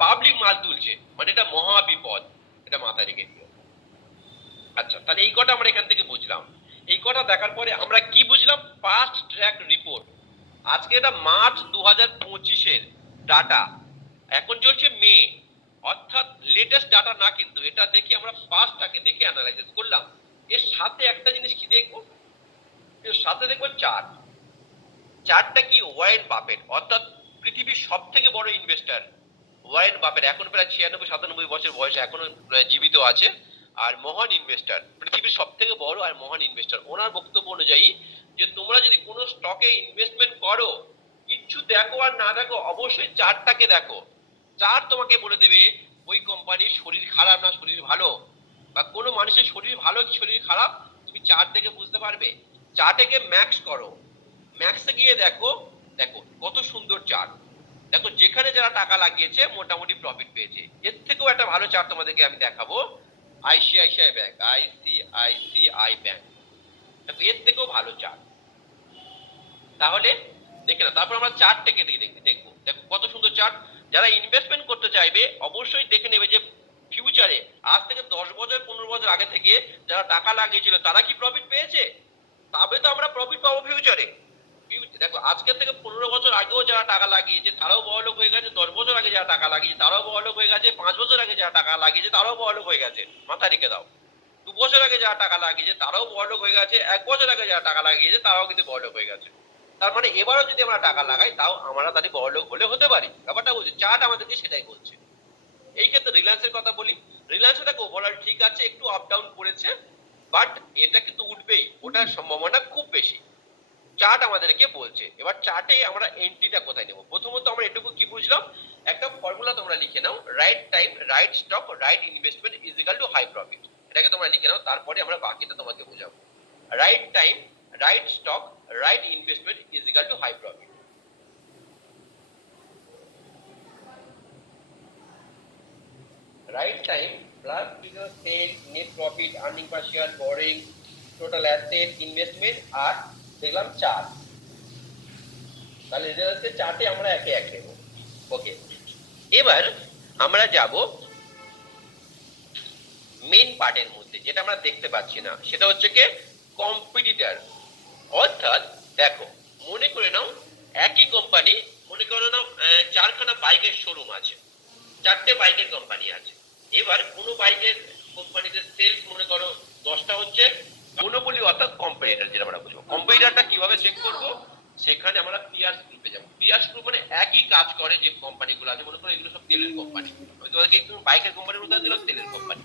Public মাল তুলছে, মানে এটা মহা বিপদ, এটা মাথায় রেখে দিও। আচ্ছা, তাহলে এই কটা আমরা এখান থেকে বুঝলাম। এই কটা দেখার পরে আমরা কি বুঝলাম? Fast track report. আজকে এটা মার্চ 2025-এর ডাটা, এখন চলছে মে, অর্থাৎ লেটেস্ট ডাটা না, কিন্তু এটা দেখে আমরা পাস্টটাকে দেখে অ্যানালাইসিস করলাম। এর সাথে একটা জিনিস কি দেখবো, এর সাথে দেখবো চার্ট। চার্টটা কি? ওয়ারেন বাফেট, অর্থাৎ পৃথিবীর সব থেকে বড় ইনভেস্টার ওয়ারেন বাফেট, এখন প্রায় 96-97 বছর বয়সে এখনো জীবিত আছে, আর মহান ইনভেস্টার, পৃথিবীর সব থেকে বড় আর মহান ইনভেস্টার। ওনার বক্তব্য অনুযায়ী যে তোমরা যদি কোনো স্টকে ইনভেস্টমেন্ট করো, কিচ্ছু দেখো আর না দেখো, অবশ্যই চার্টটাকে দেখো। চার্ট তোমাকে বলে দেবে ওই কোম্পানির শরীর খারাপ না শরীর ভালো, বা কোনো মানুষের শরীর ভালো কি শরীর খারাপ, তুমি চার্ট দেখে বুঝতে পারবে। চার্টে ম্যাক্স করো, ম্যাক্সে গিয়ে দেখো, দেখো কত সুন্দর চার্ট। দেখো যেখানে যারা টাকা লাগিয়েছে মোটামুটি প্রফিট পেয়েছে। এর থেকেও একটা ভালো চার্ট তোমাদেরকে আমি দেখাবো, আইসিআইসিআই ব্যাংক, আইসিআইসিআই ব্যাংক, দেখো এর থেকেও ভালো চার্ট। তাহলে দেখে না, তারপর আমরা চার্টটাকে দেখবো, দেখো কত সুন্দর চার্ট। যারা ইনভেস্টমেন্ট করতে চাইবে অবশ্যই দেখে নেবে যে ফিউচারে আজ থেকে 10 বছর 15 বছর আগে থেকে যারা টাকা লাগিয়েছিল তারা কি প্রফিট পেয়েছে, তবে তো আমরা প্রফিট পাবো ফিউচারে। দেখো আজকের থেকে 15 বছর আগেও যারা টাকা লাগিয়েছে তারাও বড়লোক হয়ে গেছে, 10 বছর আগে যারা টাকা লাগিয়েছে তারাও বড়লোক হয়ে গেছে, 5 বছর আগে যারা টাকা লাগিয়েছে তারাও বড়লোক হয়ে গেছে, মাথায় রেখে দাও। 2 বছর আগে যারা টাকা লাগিয়েছে তারাও বড়লোক হয়ে গেছে, 1 বছর আগে যারা টাকা লাগিয়েছে তারাও কিন্তু বড়লোক হয়ে গেছে। তার মানে এবারও যদি আমরা টাকা লাগাই তাও আমরা তাদের বড়লোক হলে হতে পারি, ব্যাপারটা বুঝছি। চার্ট আমাদেরকে সেটাই বলছে। এই ক্ষেত্রে রিলায়েন্সের কথা বলি, রিলায়েন্স দেখো ওভারঅল ঠিক আছে, একটু আপ ডাউন করেছে, বাট এটা কিন্তু উঠবেই, ওটার সম্ভাবনা খুব বেশি, চার্ট আমাদেরকে বলছে। এবার চার্টে আমরা এন্ট্রিটা কোথায় নেব? প্রথমত আমরা এটুকু কি বুঝলাম, একটা ফর্মুলা তোমরা লিখে নাও, right time right stock right investment is equal to high profit. এটাকে তোমরা লিখে নাও, তারপরে আমরা বাকিটা তোমাকে বোঝাবো। Right time right stock right investment is equal to high profit. Right time plus sale, net profit, earning per share, borrowing, total asset, investment, আর দেখলাম চার্ট। তাহলে রেজাল্টের চার্টে আমরা একে এক নেব। ওকে, এবার আমরা যাব মেইন পার্টের মধ্যে, যেটা আমরা দেখতে পাচ্ছি না, সেটা হচ্ছে কি কম্পিটিটর। অর্থাৎ দেখো, মনে করে নাও একই কোম্পানি, মনে করে নাও 4খানা বাইকের শোরুম আছে, 4টে বাইকের কোম্পানি আছে। এবার কোনো বাইকের কোম্পানিতে সেলস মনে করো 10টা হচ্ছে, মনোপলি অর্থাৎ কম্পিটিটর যেটা আমরা বুঝবো। কম্পিটিটরটা কিভাবে চেক করব? সেখানে আমরা পিয়ার্স গ্রুপে যাব। পিয়ার্স গ্রুপ মানে একই কাজ করে যে কোম্পানিগুলো আছে, মনে করো এগুলো সব তেলের কোম্পানি, তোমাদেরকে একটু বাইকের কোম্পানির উদাহরণ দিলাম, তেলের কোম্পানি।